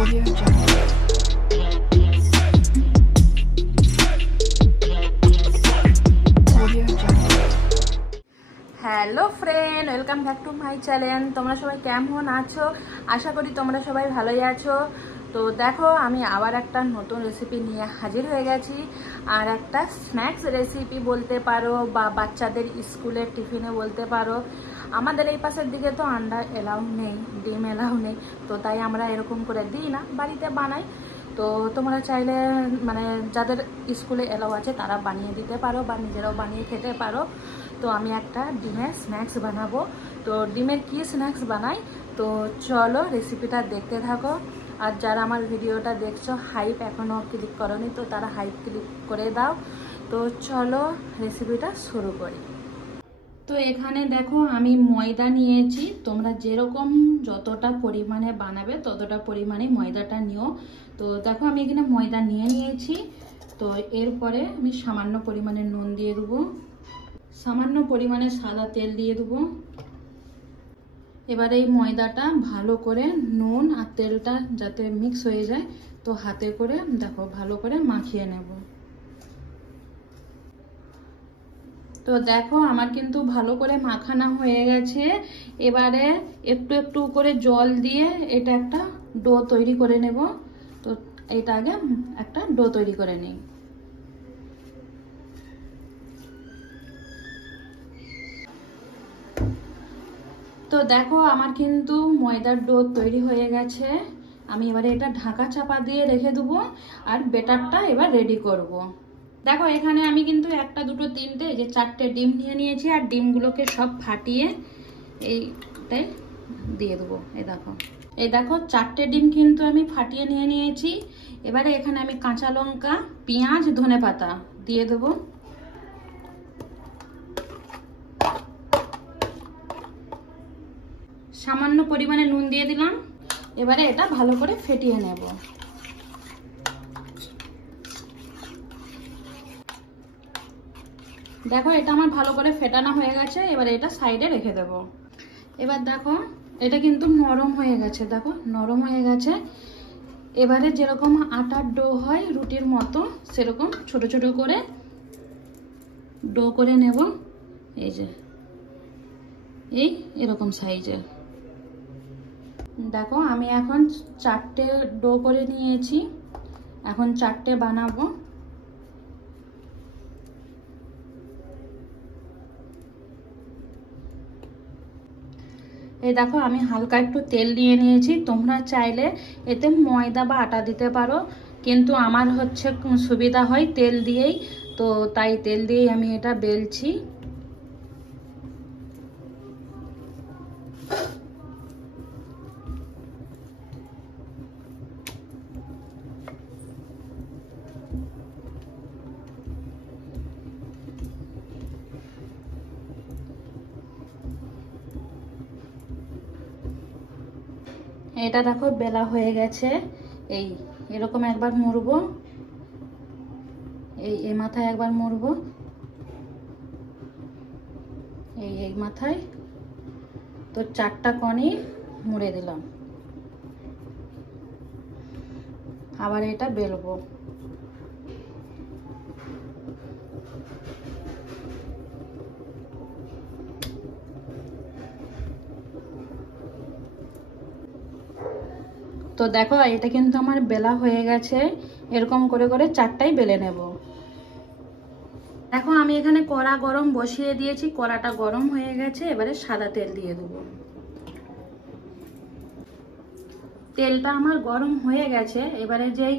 Audio Jungle. Audio Jungle. Hello friend, welcome back to my channel. তোমরা সবাই কেমন আছো? আশা করি তোমরা সবাই ভালোই আছো। তো দেখো, আমি আবার একটা নতুন রেসিপি নিয়ে হাজির হয়ে গেছি। আর একটা স্ন্যাক্স রেসিপি বলতে পারো, বা বাচ্চাদের স্কুলের টিফিনে বলতে পারো। আমাদের এই পাশের দিকে তো আন্ডা এলাও নেই, ডিম এলাও নেই, তো তাই আমরা এরকম করে দিই না, বাড়িতে বানাই। তো তোমরা চাইলে মানে যাদের স্কুলে এলাও আছে তারা বানিয়ে দিতে পারো, বা নিজেরাও বানিয়ে খেতে পারো। তো আমি একটা ডিমের স্ন্যাক্স বানাবো। তো ডিমের কি স্ন্যাক্স বানাই, তো চলো রেসিপিটা দেখতে থাকো। আর যারা আমার ভিডিওটা দেখছো হাইপ এখনও ক্লিক করোনি, তো তারা হাইপ ক্লিক করে দাও। তো চলো রেসিপিটা শুরু করি। তো এখানে দেখো, আমি ময়দা নিয়েছি। তোমরা যেরকম যতটা পরিমাণে বানাবে ততটা পরিমাণে ময়দাটা নিও। তো দেখো, আমি এখানে ময়দা নিয়ে নিয়েছি। তো এরপরে আমি সামান্য পরিমাণে নুন দিয়ে দেবো, সামান্য পরিমাণে সাদা তেল দিয়ে দেবো। এবারে এই ময়দাটা ভালো করে নুন আর তেলটা যাতে মিক্স হয়ে যায়, তো হাতে করে দেখো ভালো করে মাখিয়ে নেব। তো দেখো, আমার কিন্তু ভালো করে মাখানো হয়ে গেছে। এবারে একটু একটু করে জল দিয়ে এটা একটা ডো তৈরি করে নেব। তো এটা আগে একটা ডো তৈরি করে নিই। তো দেখো, আমার কিন্তু ময়দার ডো তৈরি হয়ে গেছে। আমি এবারে এটা ঢাকা চাপা দিয়ে রেখে দেবো, আর বেটারটা এবার রেডি করব। দেখো, এখানে আমি কিন্তু একটা দুটো তিনটে যে চারটে ডিম নিয়ে নিয়েছি, আর ডিমগুলোকে সব ফাটিয়ে এইটাই দিয়ে দেবো। এই দেখো চারটে ডিম কিন্তু আমি ফাটিয়ে নিয়ে নিয়েছি। এবারে এখানে আমি কাঁচা লঙ্কা, পেঁয়াজ, ধনেপাতা দিয়ে দেবো। সামান্য পরিমাণে নুন দিয়ে দিলাম। এবারে এটা ভালো করে ফেটিয়ে নেব। দেখো, এটা আমার ভালো করে ফেটানো হয়ে গেছে। এবারে এটা সাইডে রেখে দেব। এবার দেখো, এটা কিন্তু নরম হয়ে গেছে। দেখো, নরম হয়ে গেছে। এবারে যেরকম আটার ডো হয় রুটির মতো, সেরকম ছোট ছোট করে ডো করে নেব। এই যে এরকম সাইজের। দেখো, আমি এখন চারটে ডো করে নিয়েছি। এখন চারটে বানাবো। এই দেখো, আমি হালকা একটু তেল নিয়ে নিয়েছি। তোমরা চাইলে এতে ময়দা বা আটা দিতে পারো, কিন্তু আমার হচ্ছে সুবিধা হয় তেল দিয়েই, তো তাই তেল দিয়েই আমি এটা বেলছি। এটা দেখো বেলা হয়ে গেছে। এরকম একবার মুড়বো, এই মাথায় একবার মুড়বো, এই মাথায়। তো চারটা কণই মুড়ে দিলাম। আবার এটা বেলবো। তো দেখো, এটা কিন্তু আমার বেলা হয়ে গেছে। এরকম করে করে চারটাই বেলে নেব। দেখো, আমি এখানে কড়া গরম বসিয়ে দিয়েছি। কড়াটা গরম হয়ে গেছে। এবারে সাদা তেল দিয়ে দেবো। তেলটা আমার গরম হয়ে গেছে। এবারে যেই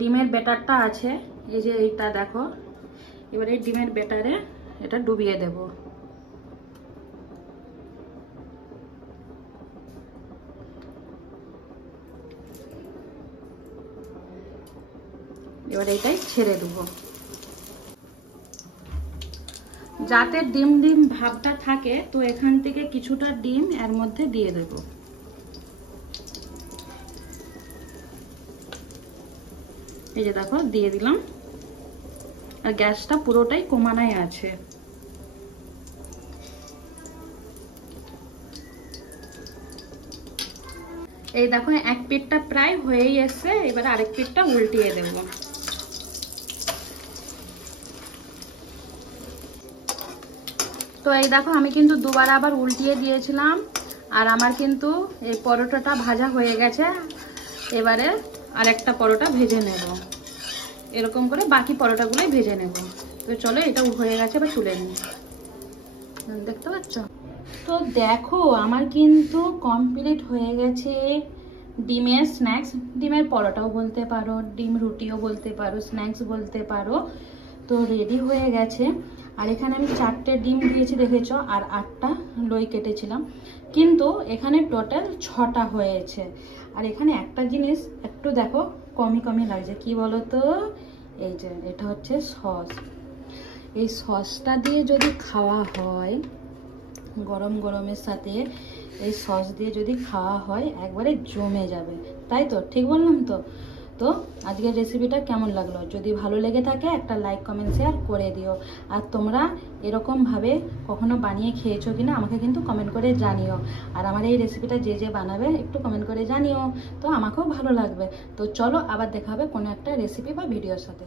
ডিমের ব্যাটারটা আছে, এই যে এইটা দেখো, এবারে ডিমের ব্যাটারে এটা ডুবিয়ে দেব। এবার এটাই ছেড়ে দেবো, যাতে ডিম ডিম ভাবটা থাকে। তো এখান থেকে কিছুটা ডিম এর মধ্যে দিয়ে দেব। এই যে দেখো, দিয়ে দিলাম। আর গ্যাসটা পুরোটাই কমানোই আছে। এই দেখো এক পিঠটা প্রায় হয়েই এসছে, এবারে আরেক পিঠটা উল্টিয়ে দেব। তো এই দেখো আমি কিন্তু দুবার আবার উল্টিয়ে দিয়েছিলাম, আর আমার কিন্তু এই পরোটাটা ভাজা হয়ে গেছে। এবারে আরেকটা পরোটা ভেজে নেব, এরকম করে বাকি পরোটাগুলোই ভেজে নেব। তো চলো, এটা হয়ে গেছে, এবার তুলে নিই। দেখতে পাচ্ছ? তো দেখো আমার কিন্তু কমপ্লিট হয়ে গেছে ডিমের স্ন্যাক্স। ডিমের পরোটাও বলতে পারো, ডিম রুটিও বলতে পারো, স্ন্যাক্স বলতে পারো। তো রেডি হয়ে গেছে। আর এখানে আমি 4টে ডিম দিয়েছি দেখেছো, আর 8টা লই কেটেছিলাম, কিন্তু এখানে টোটাল 6টা হয়েছে। আর এখানে একটা জিনিস একটু দেখো কমই কমই লাগছে, কি বলো তো? এই যে এটা হচ্ছে সস। এই সসটা দিয়ে যদি খাওয়া হয় গরম গরমের সাথে, এই সস দিয়ে যদি খাওয়া হয় একবারে জমে যাবে। তাই তো, ঠিক বললাম তো? তো আজকের রেসিপিটা কেমন লাগলো? যদি ভালো লেগে থাকে একটা লাইক কমেন্ট শেয়ার করে দিও। আর তোমরা এরকমভাবে কখনো বানিয়ে খেয়েছো কিনা আমাকে কিন্তু কমেন্ট করে জানিও। আর আমার এই রেসিপিটা যে যে বানাবে একটু কমেন্ট করে জানিও, তো আমাকেও ভালো লাগবে। তো চলো, আবার দেখা হবে কোনো একটা রেসিপি বা ভিডিওর সাথে।